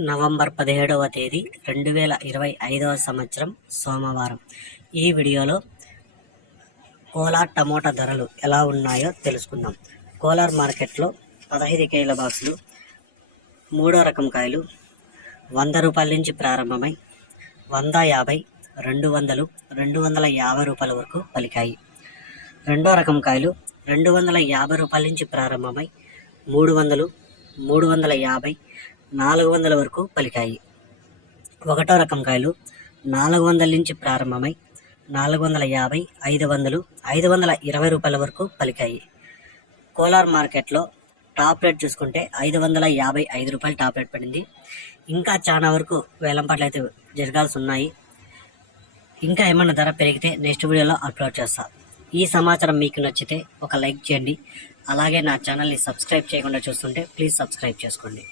November పదిహేడవ తేదీ రెండు వేల ఇరవై ఐదవ సంవత్సరం సోమవారం. ఈ వీడియోలో కోలార్ టమోటా ధరలు ఎలా ఉన్నాయో తెలుసుకుందాం. కోలార్ మార్కెట్లో పదహైదు కేజీల బాక్సులు మూడో రకం కాయలు వంద రూపాయల నుంచి ప్రారంభమై వంద యాభై రెండు వందలు రెండు వందల యాభై రూపాయల వరకు పలికాయి. రెండో రకం కాయలు రెండు వందల యాభై రూపాయల నుంచి ప్రారంభమై మూడు వందలు మూడు వందల యాభై నాలుగు వందల వరకు పలికాయి. ఒకటో రకం కాయలు నాలుగు వందల నుంచి ప్రారంభమై నాలుగు వందల యాభై ఐదు వందలు ఐదు వందల ఇరవై రూపాయల వరకు పలికాయి. కోలార్ మార్కెట్లో టాప్ రేట్ చూసుకుంటే ఐదు వందల యాభై ఐదు రూపాయలు టాప్ రేట్ పడింది. ఇంకా చాలా వరకు వేలంపాట్లు అయితే జరగాల్సి ఉన్నాయి. ఇంకా ఏమన్నా ధర పెరిగితే నెక్స్ట్ వీడియోలో అప్లోడ్ చేస్తా. ఈ సమాచారం మీకు నచ్చితే ఒక లైక్ చేయండి. అలాగే నా ఛానల్ని సబ్స్క్రైబ్ చేయకుండా చూస్తుంటే ప్లీజ్ సబ్స్క్రైబ్ చేసుకోండి.